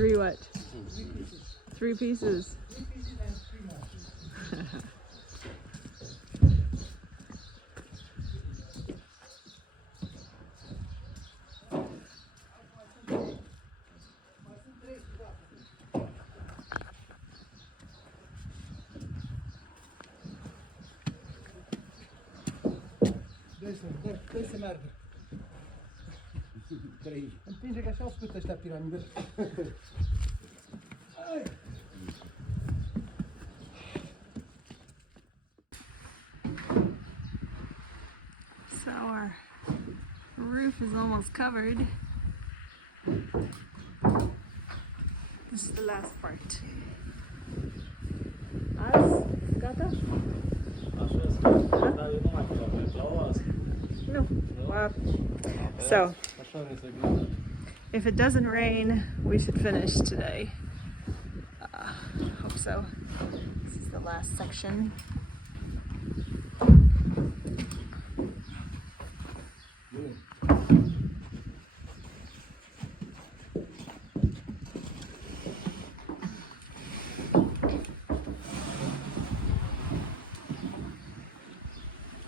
Three what? 3 pieces. Dă-i să meargă. Împinge că așa au spus ăștia piramidele. So our roof is almost covered. This is the last part. Azi? Gata? Așa este. Dar eu nu mai vreau, vreau asta. No. So, Așa ne se gândă. if it doesn't rain, we should finish today. Hope so. This is the last section.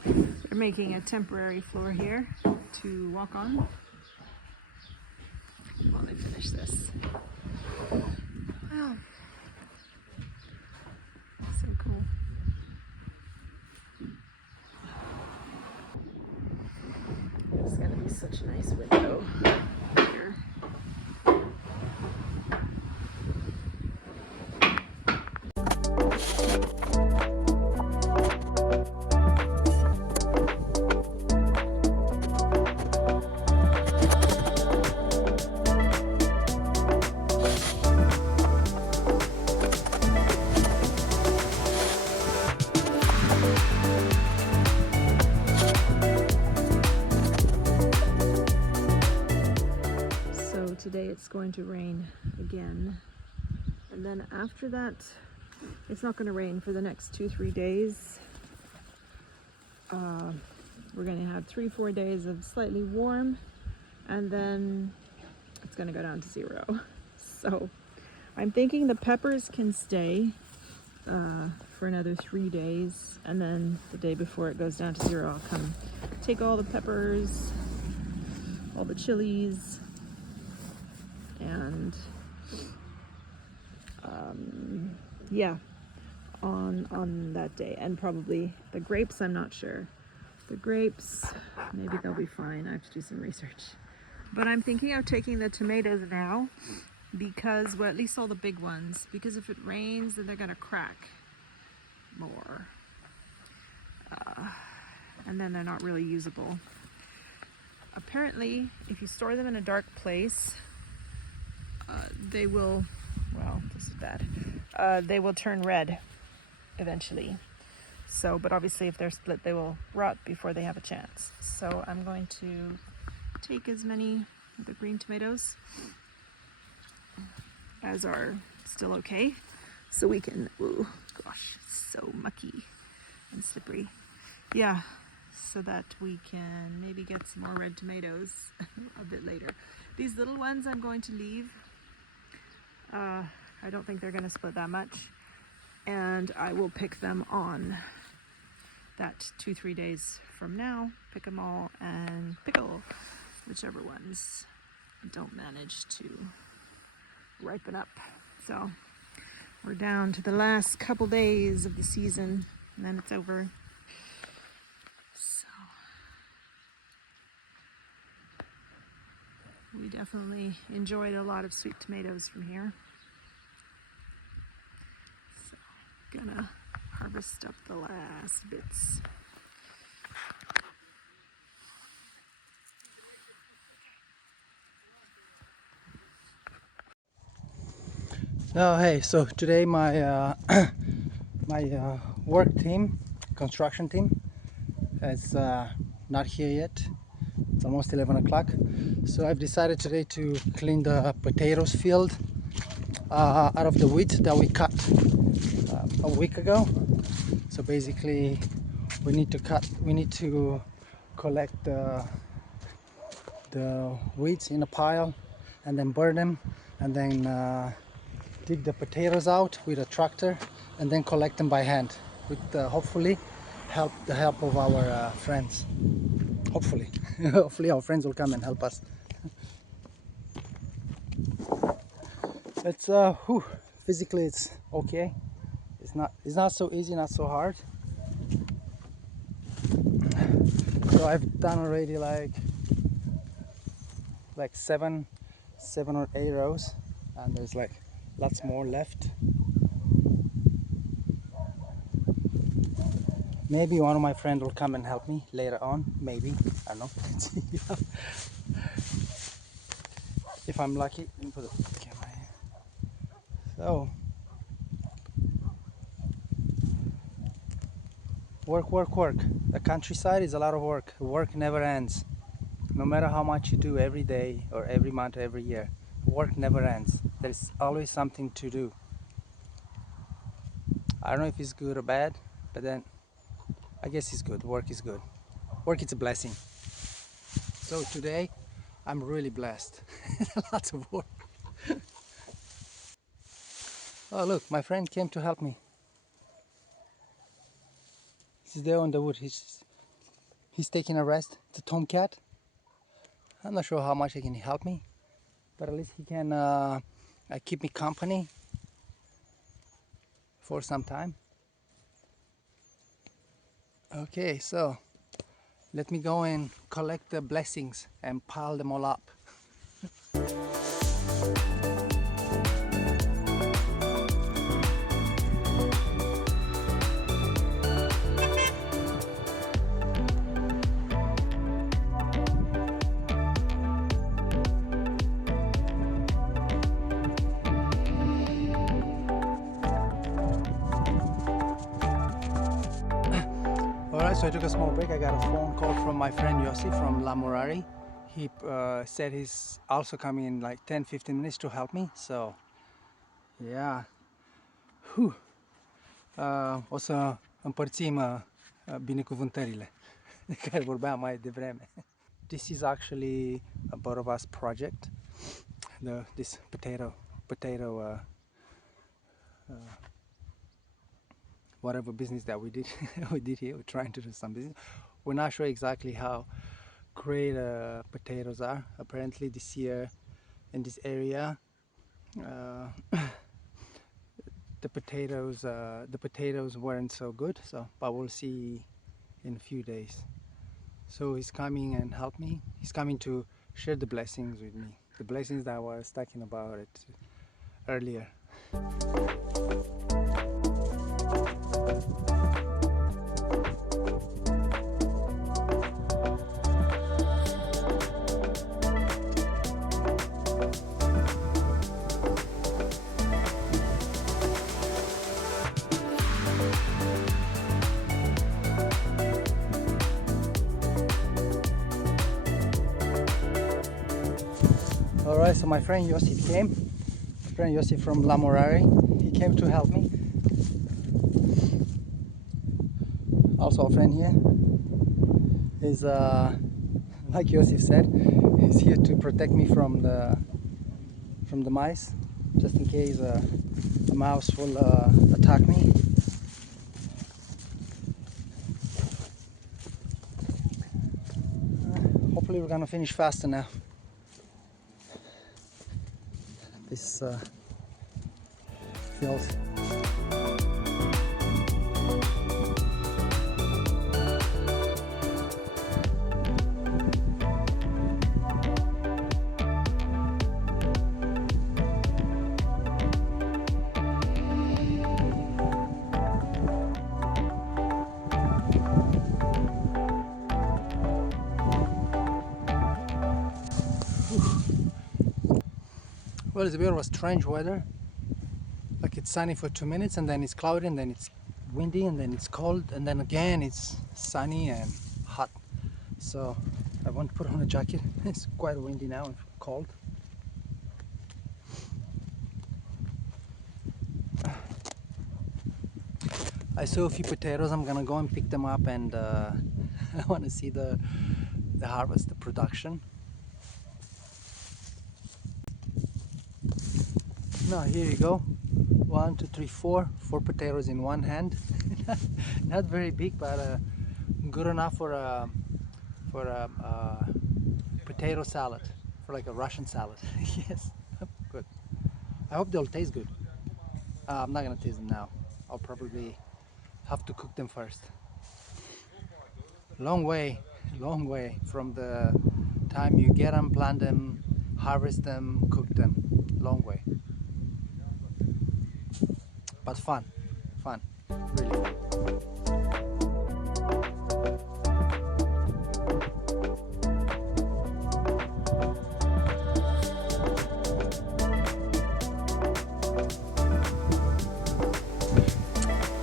They're making a temporary floor here to walk on while they finish this. Wow. So cool. It's gonna be such a nice window here. Today it's going to rain again, and then after that it's not going to rain for the next 2-3 days. We're going to have 3-4 days of slightly warm, and then it's going to go down to 0. So I'm thinking the peppers can stay for another 3 days, and then the day before it goes down to 0 I'll come take all the peppers, all the chilies, and yeah, on that day. And probably the grapes, I'm not sure. The grapes, maybe they'll be fine. I have to do some research. But I'm thinking of taking the tomatoes now, because, well, at least all the big ones, because if it rains then they're gonna crack more, and then they're not really usable. Apparently if you store them in a dark place, they will, well, this is bad, they will turn red eventually. So, but obviously if they're split they will rot before they have a chance. So I'm going to take as many of the green tomatoes as are still okay, so we can, ooh, gosh, it's so mucky and slippery. Yeah, so that we can maybe get some more red tomatoes a bit later. These little ones I'm going to leave. I don't think they're going to split that much, and I will pick them on that 2-3 days from now. Pick them all and pickle whichever ones don't manage to ripen up. So we're down to the last couple days of the season, and then it's over. So we definitely enjoyed a lot of sweet tomatoes from here. So gonna harvest up the last bits. Oh, hey, so today my my work team, construction team, is not here yet. It's almost 11 o'clock. So I've decided today to clean the potatoes field out of the wheat that we cut a week ago. So basically we need to collect the weeds in a pile and then burn them, and then dig the potatoes out with a tractor and then collect them by hand with hopefully the help of our friends. Hopefully. Hopefully our friends will come and help us. It's physically it's okay. It's not so easy, not so hard. So I've done already like 7 or 8 rows, and there's like lots more left. Maybe one of my friends will come and help me later on. Maybe, I don't know. If I'm lucky. Let me put the camera here. So work. The countryside is a lot of work. Work never ends. No matter how much you do every day or every month or every year, work never ends. There's always something to do. I don't know if it's good or bad, but then I guess it's good. Work is good. Work is a blessing. So today I'm really blessed. Lots of work. Oh look, my friend came to help me. He's there on the wood. He's taking a rest. It's a tomcat. I'm not sure how much he can help me, but at least he can keep me company for some time. Okay, so let me go and collect the blessings and pile them all up. Alright, so I took a small break. I got a phone call from my friend Yossi from Lamurari. He said he's also coming in like 10-15 minutes to help me. So, yeah. O să împărțim binecuvântările de care vorbeam mai devreme. This is actually a Borovas project. This potato whatever business that we did here, we're trying to do some business. We're not sure exactly how great potatoes are. Apparently this year in this area the potatoes weren't so good, so but we'll see in a few days. So he's coming and help me. He's coming to share the blessings with me, the blessings that I was talking about it earlier. Alright, so my friend Yossi from Lamurari, he came to help me. Also a friend here is like Yossi said, he's here to protect me from the mice, just in case a mouse will attack me. Hopefully we're gonna finish faster now. This feels well, it's a bit of a strange weather. Like it's sunny for 2 minutes and then it's cloudy and then it's windy and then it's cold and then again it's sunny and hot. So I want to put on a jacket. It's quite windy now and cold. I saw a few potatoes. I'm gonna go and pick them up and I want to see the harvest, the production. No, here you go. 1, 2, 3, 4. 4 potatoes in one hand. Not very big, but good enough for a potato salad, for like a Russian salad. Yes, good. I hope they'll taste good. I'm not gonna taste them now. I'll probably have to cook them first. Long way from the time you get them, plant them, harvest them, cook them. Long way. But fun, really fun.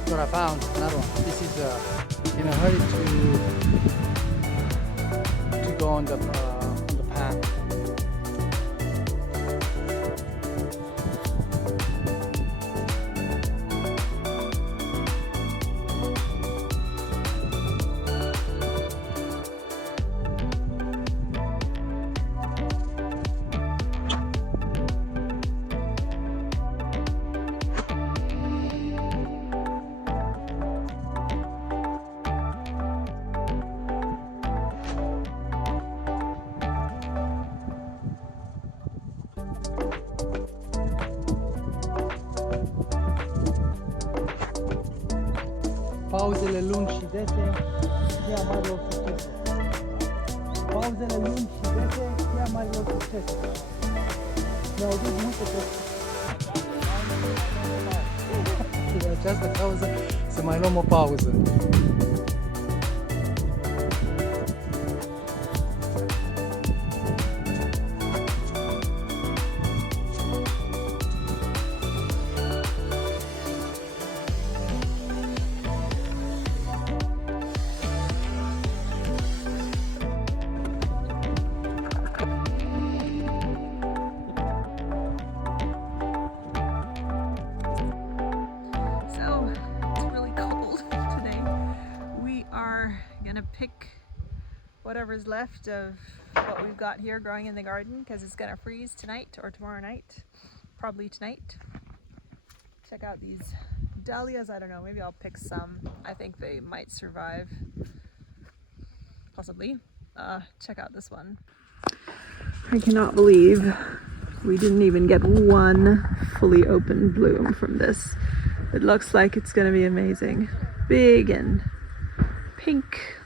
What I found, another one. This is in a hurry to go on the pan. Pauzele lungi și dese, ia marilor succese. Pauzele lungi și dese, ia marilor succese. Mi-au dus multe chestii. De această cauză să mai luăm o pauză. Pick whatever's left of what we've got here growing in the garden because it's gonna freeze tonight or tomorrow night, probably tonight. Check out these dahlias. I don't know, maybe I'll pick some. I think they might survive, possibly. Check out this one. I cannot believe we didn't even get one fully open bloom from this. It looks like it's gonna be amazing. Big and pink.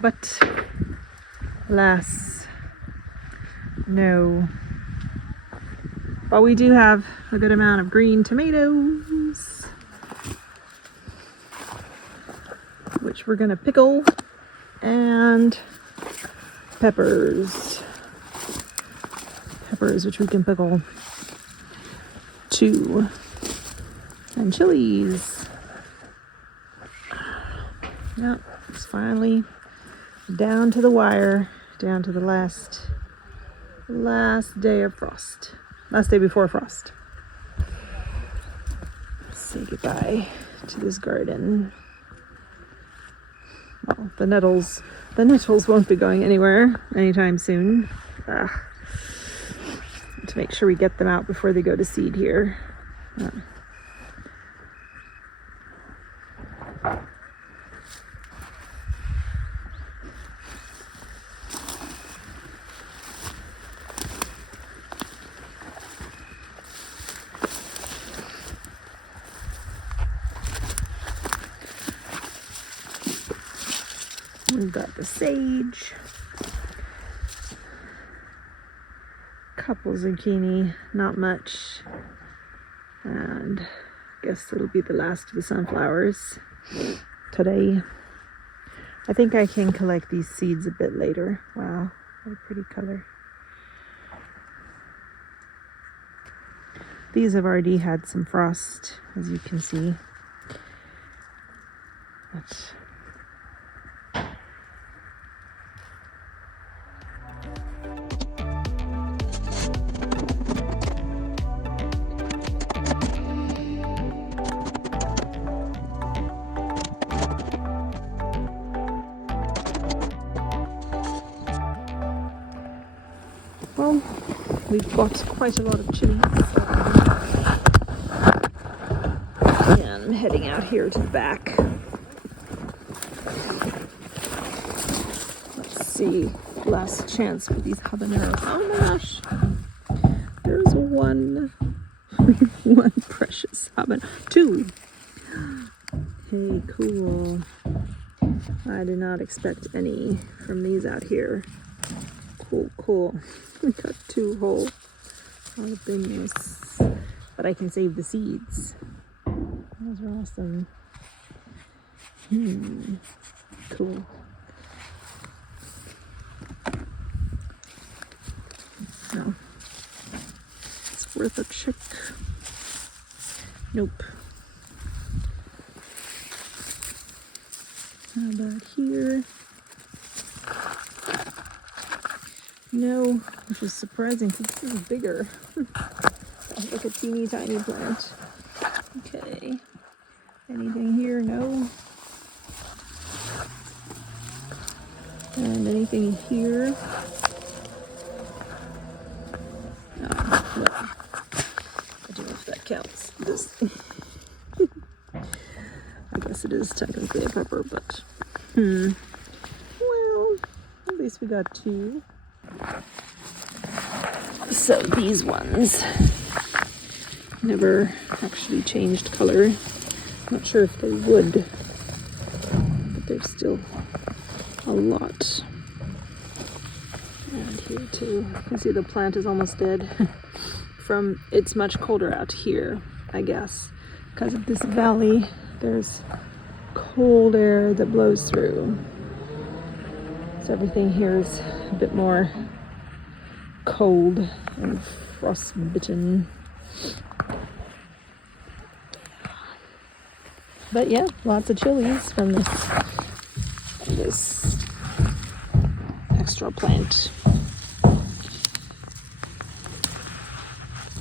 But alas, no. But we do have a good amount of green tomatoes, which we're gonna pickle, and peppers. Peppers, which we can pickle too. And chilies. Yep, it's finally down to the wire, down to the last day of frost, last day before frost. Say goodbye to this garden. Well, the nettles won't be going anywhere anytime soon. To make sure we get them out before they go to seed here. We've got the sage, couple zucchini, not much, and I guess it'll be the last of the sunflowers today. I think I can collect these seeds a bit later. Wow, what a pretty color. These have already had some frost, as you can see. But well, we've got quite a lot of chilies. And I'm heading out here to the back. Let's see. Last chance for these habaneros. Oh my gosh. There's one. One precious habanero. Two. Hey, cool. I did not expect any from these out here. Cool. We got 2 whole jalapenos. But I can save the seeds. Those are awesome. Cool. No. It's worth a check. Nope. How about here? No, which is surprising because this is bigger. Sounds like a teeny tiny plant. Okay. Anything here? No. And anything here? No. Well, I don't know if that counts. This. I guess it is technically a pepper, but well, at least we got 2. So these ones never actually changed color. Not sure if they would, but there's still a lot. And here too. You can see the plant is almost dead. It's much colder out here, I guess, because of this valley. There's cold air that blows through. So everything here is a bit more cold and frostbitten. But yeah, lots of chilies from this extra plant.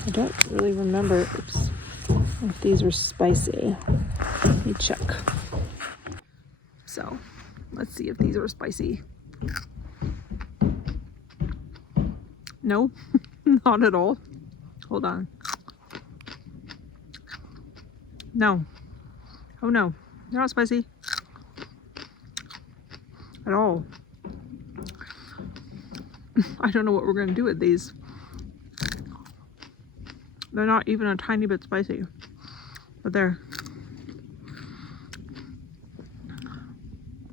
I don't really remember if these are spicy. Let me check. So let's see if these are spicy. No, not at all. Hold on. No. Oh no, they're not spicy at all. I don't know what we're gonna do with these. They're not even a tiny bit spicy, but they're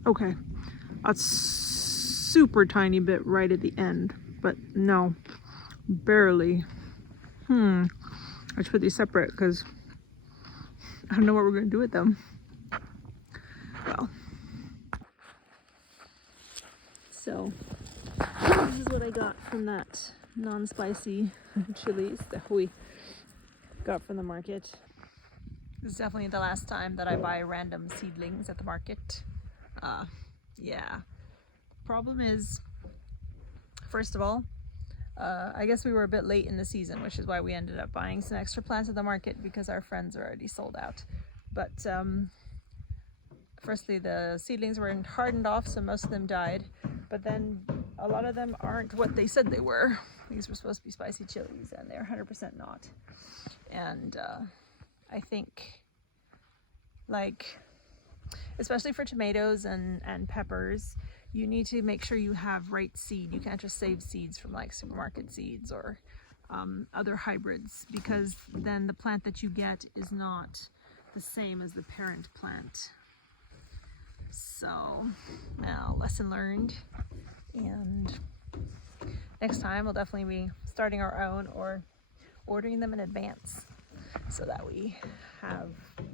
okay. A super tiny bit right at the end, but no, barely. I should put these separate because I don't know what we're gonna do with them. Well, so this is what I got from that non-spicy chilies that we got from the market. This is definitely the last time that I buy random seedlings at the market. Yeah. Problem is, first of all, I guess we were a bit late in the season, which is why we ended up buying some extra plants at the market because our friends are already sold out. But firstly, the seedlings weren't hardened off, so most of them died. But then a lot of them aren't what they said they were. These were supposed to be spicy chilies, and they're 100% not. And I think, like, especially for tomatoes and peppers, you need to make sure you have right seed. You can't just save seeds from like supermarket seeds or other hybrids, because then the plant that you get is not the same as the parent plant. So now, lesson learned, and next time we'll definitely be starting our own or ordering them in advance so that we have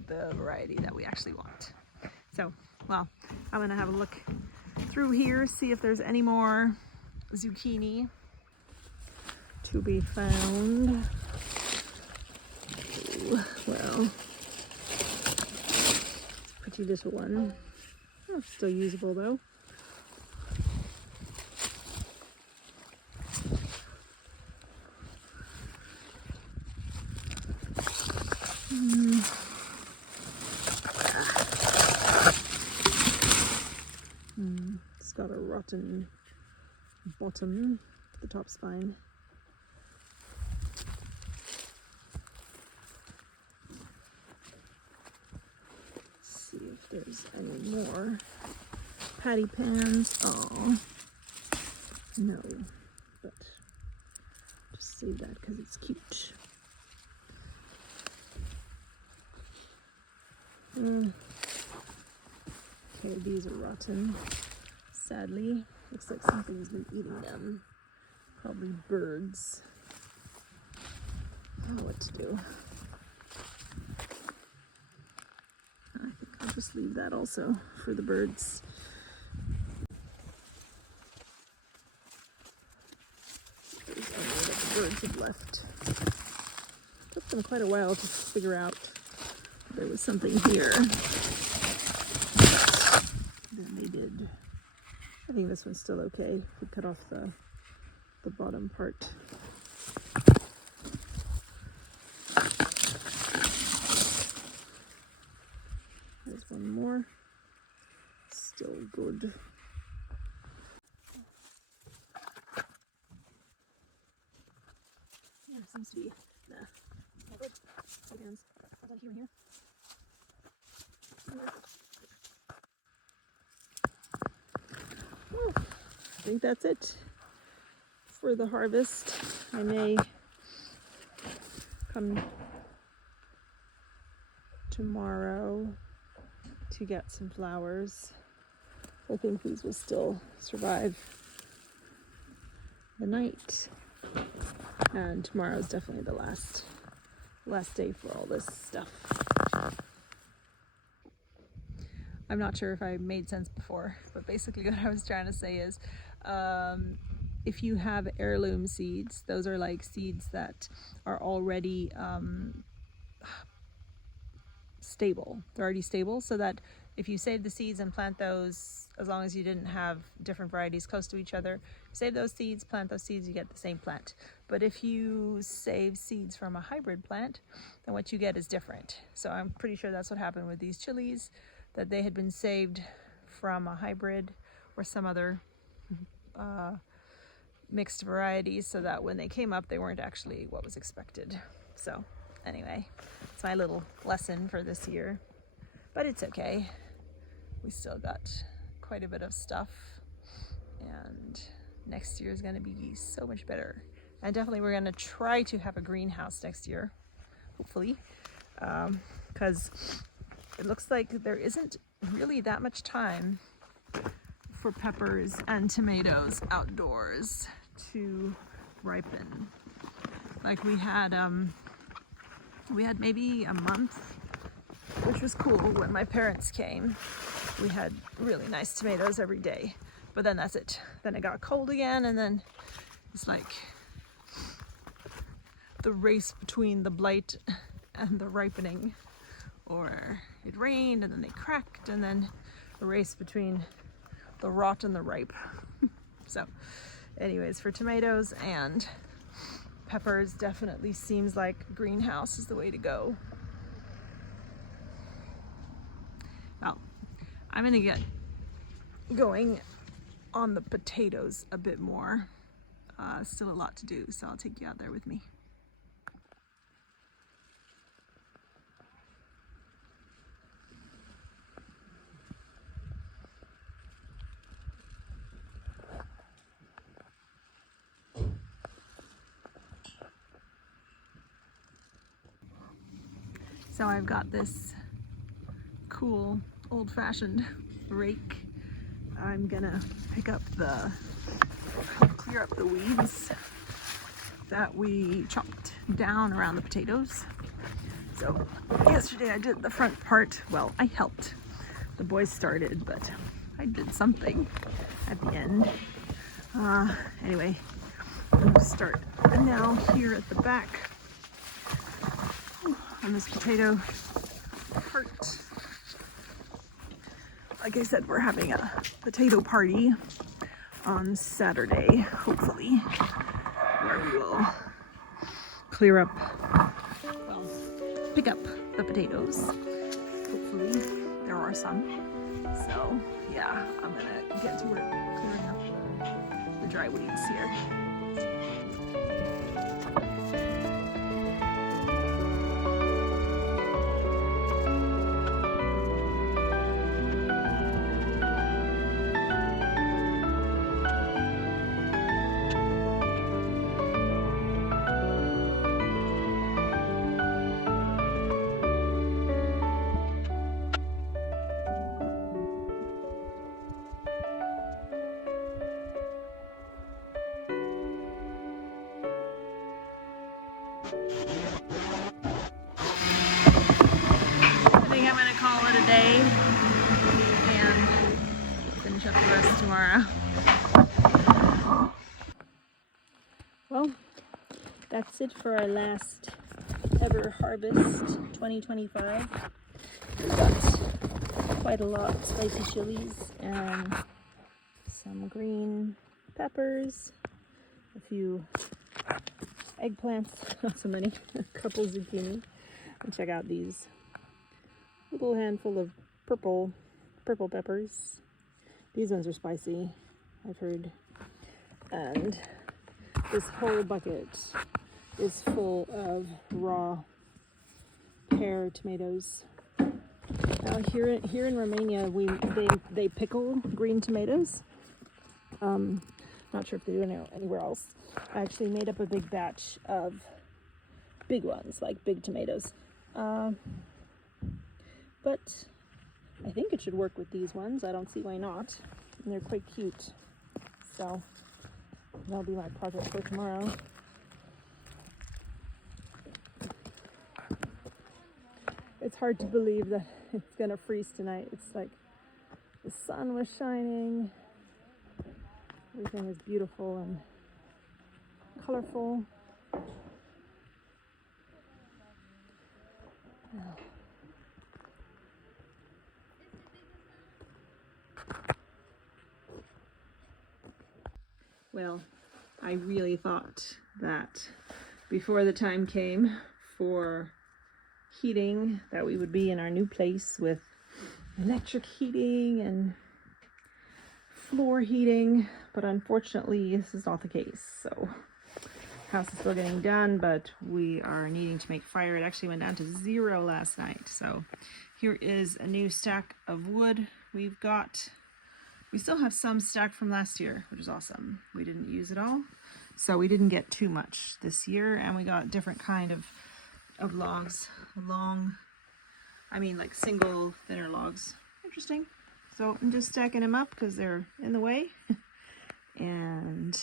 the variety that we actually want. So, well, I'm gonna have a look through here, see if there's any more zucchini to be found. Ooh, well, pretty little one. Oh, still usable though. It's got a rotten bottom. The top's fine. there's any more patty pans. Oh, no, but just save that because it's cute. Okay, these are rotten, sadly. Looks like something's been eating them. Probably birds. I don't know what to do. I think I'll just leave that also for the birds. There's only that the birds have left. Took them quite a while to figure out there was something here. Then they did. I think this one's still okay. We cut off the bottom part. There's one more. Still good. Yeah, seems to be all good. Hands. All done here and here. Well, I think that's it for the harvest. I may come tomorrow to get some flowers. I think these will still survive the night. And tomorrow is definitely the last day for all this stuff. I'm not sure if I made sense before, but basically what I was trying to say is if you have heirloom seeds, those are like seeds that are already stable. They're already stable, so that if you save the seeds and plant those, as long as you didn't have different varieties close to each other, save those seeds, plant those seeds, you get the same plant. But if you save seeds from a hybrid plant, then what you get is different. So I'm pretty sure that's what happened with these chilies, that they had been saved from a hybrid or some other mixed varieties, so that when they came up, they weren't actually what was expected. So anyway, it's my little lesson for this year, but it's okay. We still got quite a bit of stuff, and next year is going to be so much better. And definitely we're going to try to have a greenhouse next year, hopefully, because it looks like there isn't really that much time for peppers and tomatoes outdoors to ripen. Like we had maybe a month, which was cool when my parents came. We had really nice tomatoes every day, but then that's it. Then it got cold again, and then it's like the race between the blight and the ripening. Or it rained and then they cracked, and then the race between the rot and the ripe. So anyways, for tomatoes and peppers, definitely seems like greenhouse is the way to go. Well, I'm gonna get going on the potatoes a bit more. Still a lot to do, so I'll take you out there with me. So I've got this cool old-fashioned rake. I'm gonna pick up clear up the weeds that we chopped down around the potatoes. So yesterday I did the front part. Well, I helped. The boys started, but I did something at the end. Anyway, I'm gonna start now here at the back on this potato cart. Like I said, we're having a potato party on Saturday, hopefully, where we will clear up, well, pick up the potatoes. Hopefully there are some. So yeah, I'm gonna get to work clearing up the dry weeds here. I think I'm gonna call it a day and finish up the rest tomorrow. Well, that's it for our last ever harvest 2025. We got quite a lot of spicy chilies and some green peppers, a few eggplants, not so many, a couple zucchini. And check out these little handful of purple peppers. These ones are spicy, I've heard. And this whole bucket is full of raw pear tomatoes. Now here in Romania, they pickle green tomatoes. Not sure if they do it anywhere else. I actually made up a big batch of big ones, like big tomatoes. But I think it should work with these ones. I don't see why not. And they're quite cute. So that'll be my project for tomorrow. It's hard to believe that it's gonna freeze tonight. It's like the sun was shining. Everything is beautiful and colorful. Well, I really thought that before the time came for heating that we would be in our new place with electric heating and floor heating, but unfortunately this is not the case. So house is still getting done, but we are needing to make fire. It actually went down to 0 last night. So here is a new stack of wood we still have some stacked from last year, which is awesome. We didn't use it all, so we didn't get too much this year, and we got different kind of logs, like single thinner logs. Interesting. So I'm just stacking them up because they're in the way, and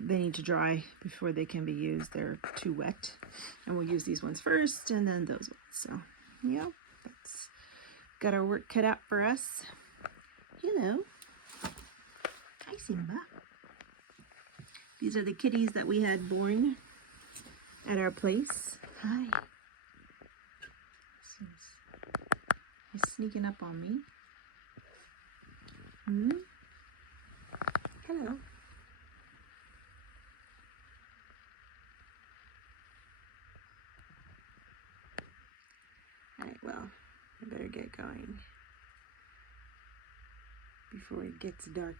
they need to dry before they can be used. They're too wet, and we'll use these ones first, and then those ones. So yeah, that's got our work cut out for us. Hello. Hi, Simba. These are the kitties that we had born at our place. Hi. He's sneaking up on me. Hello. Alright, well, I better get going before it gets dark.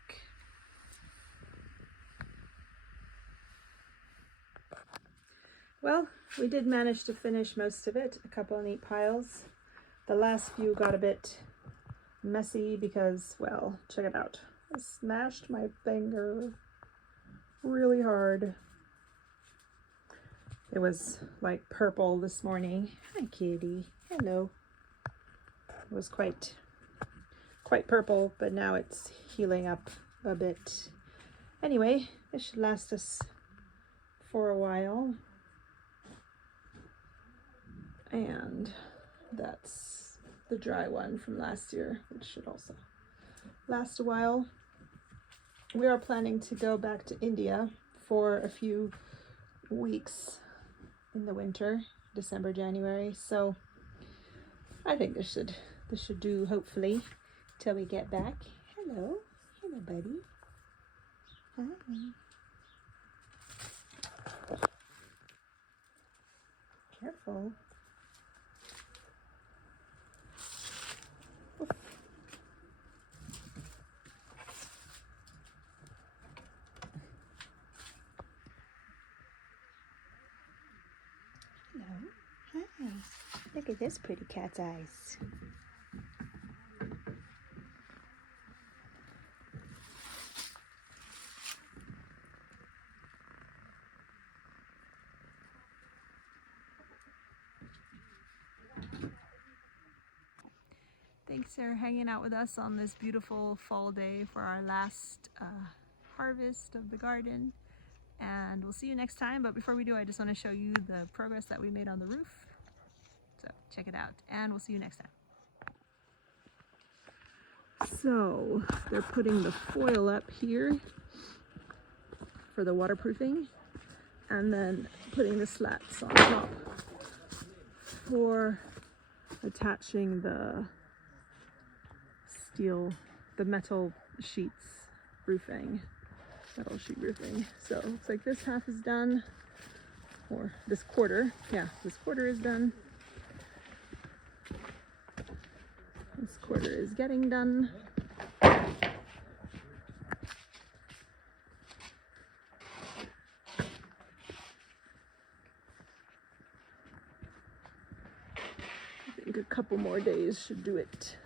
Well, we did manage to finish most of it. A couple of neat piles. The last few got a bit messy because, well, check it out. I smashed my finger really hard. It was like purple this morning. Hi, kitty. Hello. It was quite purple, but now it's healing up a bit. Anyway, it should last us for a while. And that's the dry one from last year, which should also last a while. We are planning to go back to India for a few weeks in the winter, December, January. So I think this should do, hopefully, till we get back. Hello, buddy. Hi. Careful. Hello. Hi. Look at this pretty cat's eyes. Thanks for hanging out with us on this beautiful fall day for our last harvest of the garden. and we'll see you next time. But before we do, I just want to show you the progress that we made on the roof. So check it out, and we'll see you next time. So they're putting the foil up here for the waterproofing, and then putting the slats on top for attaching the metal sheets roofing, metal sheet roofing. So it looks like this half is done, or this quarter. Yeah, this quarter is done. This quarter is getting done. I think a couple more days should do it.